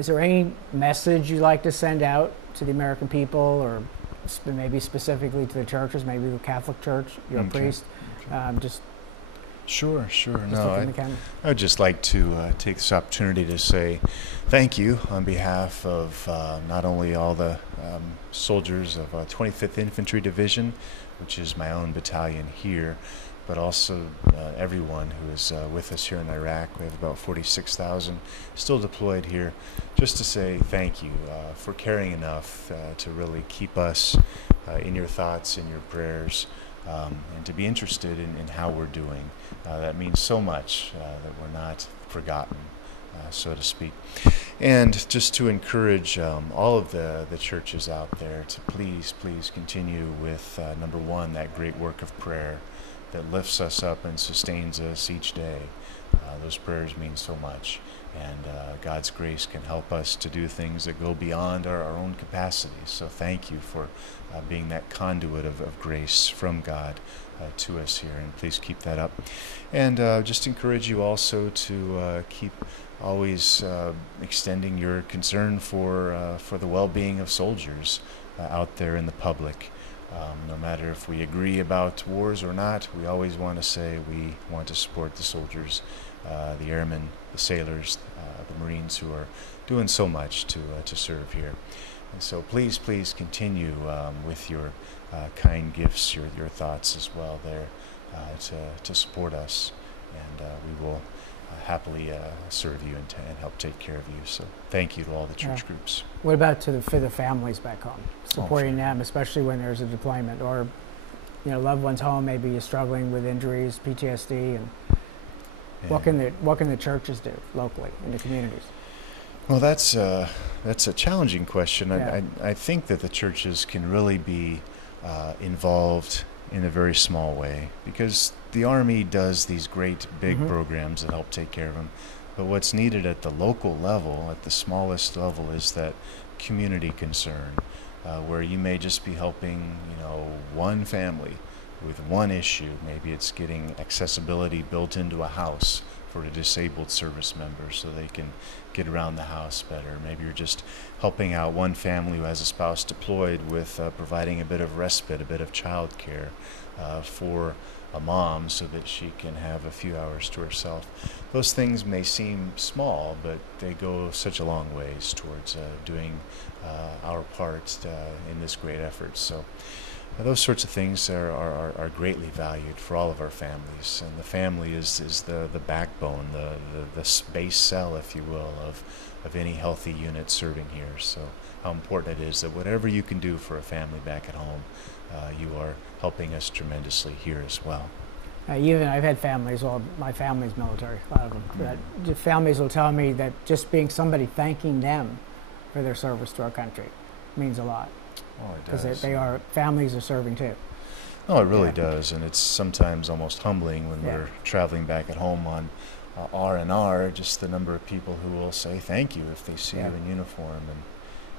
Is there any message you'd like to send out to the American people, or maybe specifically to the churches, maybe the Catholic Church, you're a priest? Just Sure. No, I would just like to take this opportunity to say thank you on behalf of not only all the soldiers of 25th Infantry Division, which is my own battalion here, but also everyone who is with us here in Iraq. We have about 46,000 still deployed here. Just to say thank you for caring enough to really keep us in your thoughts, in your prayers, and to be interested in how we're doing. That means so much that we're not forgotten, so to speak. And just to encourage all of the churches out there to please continue with, number one, that great work of prayer that lifts us up and sustains us each day. Those prayers mean so much. And God's grace can help us to do things that go beyond our own capacities. So thank you for being that conduit of grace from God to us here, and please keep that up. And just encourage you also to keep always extending your concern for the well-being of soldiers out there in the public. No matter if we agree about wars or not, we always want to say we want to support the soldiers, the airmen, the sailors, the Marines who are doing so much to serve here. And so please continue with your kind gifts, your thoughts as well there to support us, and we will happily serve you and help take care of you. So thank you to all the church groups. What about for the families back home? Supporting them, especially when there's a deployment, or loved ones home, maybe you're struggling with injuries, PTSD, and what can the churches do locally in the communities? Well, that's a challenging question. Yeah. I think that the churches can really be involved in a very small way, because the Army does these great big programs that help take care of them. But what's needed at the local level, at the smallest level, is that community concern, where you may just be helping, one family with one issue. Maybe it's getting accessibility built into a house for a disabled service member so they can get around the house better. Maybe you're just helping out one family who has a spouse deployed with providing a bit of respite, a bit of child care for a mom so that she can have a few hours to herself. Those things may seem small, but they go such a long ways towards doing our part in this great effort. So those sorts of things are greatly valued for all of our families, and the family is the backbone, the base cell, if you will, of any healthy unit serving here. So how important it is that whatever you can do for a family back at home, you are helping us tremendously here as well. Even I've had families, well, my family's military, a lot of them, that families will tell me that just being somebody thanking them for their service to our country means a lot. Oh, it does. Because families are serving too. Oh, it really does, and it's sometimes almost humbling when we're traveling back at home on R&R, just the number of people who will say thank you if they see you in uniform,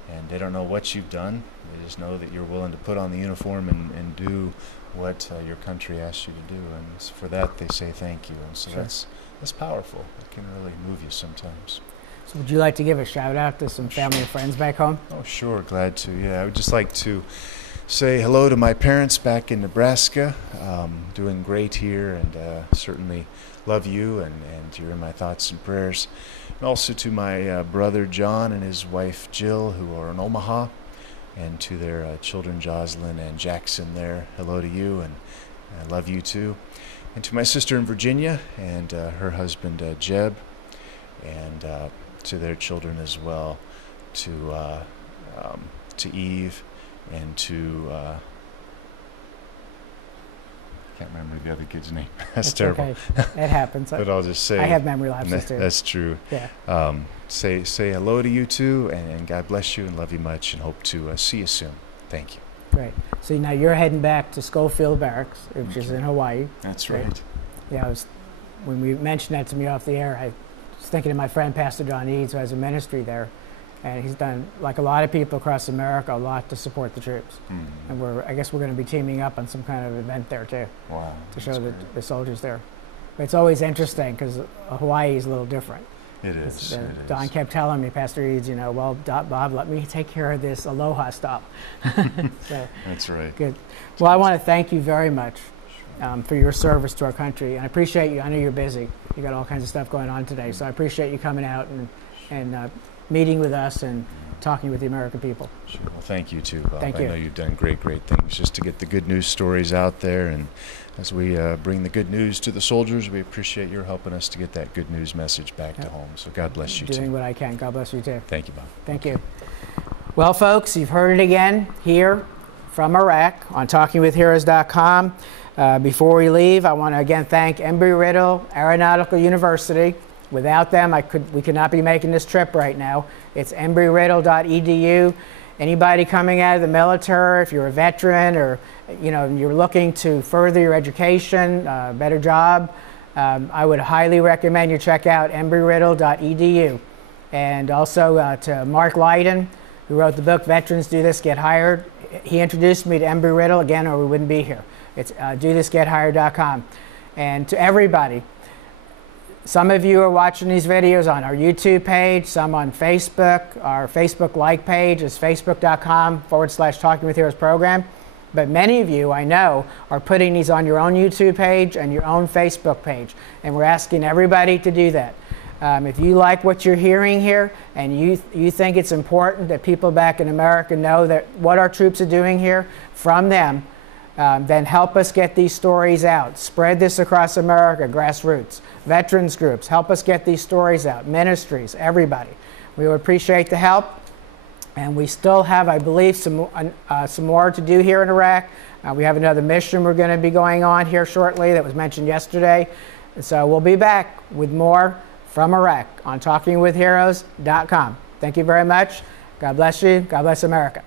and they don't know what you've done. They just know that you're willing to put on the uniform and do what your country asks you to do, and for that they say thank you, and so that's powerful. It can really move you sometimes. So would you like to give a shout out to some family and friends back home? Oh, sure, glad to. Yeah, I would just like to say hello to my parents back in Nebraska, doing great here, and certainly love you, and you're in my thoughts and prayers. And also to my brother John and his wife Jill, who are in Omaha, and to their children Jocelyn and Jackson there, hello to you, and I love you too. And to my sister in Virginia and her husband Jeb, and to their children as well, to Eve, and to I can't remember the other kid's name. That's terrible. Okay. It happens. But I'll just say I have memory lapses too. That's true. Yeah. Say hello to you too, and God bless you, and love you much, and hope to see you soon. Thank you. Great. So now you're heading back to Scofield Barracks, which is in Hawaii. That's right. Yeah. When we mentioned that to me off the air, I was thinking of my friend Pastor John Eads, who has a ministry there, and he's done, like a lot of people across America, a lot to support the troops. And I guess we're going to be teaming up on some kind of event there too. Wow. To show the soldiers there. But it's always interesting because Hawaii is a little different. It is. Don kept telling me, Pastor Eads, you know, well, Bob, let me take care of this Aloha stuff. So, that's right. Good. Well, I want to thank you very much for your service to our country, and I appreciate you. I know you're busy. You got all kinds of stuff going on today, so I appreciate you coming out and meeting with us and talking with the American people. Sure. Well, thank you too, Bob. Thank you. I know you've done great things just to get the good news stories out there, and as we bring the good news to the soldiers, we appreciate your helping us to get that good news message back to home. So God bless you too. Doing what I can. God bless you too. Thank you, Bob. Thank you. Well, folks, you've heard it again here from Iraq on TalkingWithHeroes.com. Before we leave, I want to again thank Embry-Riddle Aeronautical University. Without them, we could not be making this trip right now. It's embryriddle.edu. Anybody coming out of the military, if you're a veteran or you're looking to further your education, better job, I would highly recommend you check out embryriddle.edu. And also to Mark Lydon, who wrote the book Veterans Do This, Get Hired. He introduced me to Embry-Riddle again, or we wouldn't be here. It's dothisgethired.com. And to everybody, some of you are watching these videos on our YouTube page, some on Facebook. Our Facebook like page is facebook.com/Talking with Heroes program. But many of you, I know, are putting these on your own YouTube page and your own Facebook page. And we're asking everybody to do that. If you like what you're hearing here and you think it's important that people back in America know that what our troops are doing here from them, then help us get these stories out. Spread this across America, grassroots, veterans groups. Help us get these stories out, ministries, everybody. We would appreciate the help. And we still have, I believe, some more to do here in Iraq. We have another mission we're going to be going on here shortly that was mentioned yesterday. And so we'll be back with more from Iraq on TalkingWithHeroes.com. Thank you very much. God bless you. God bless America.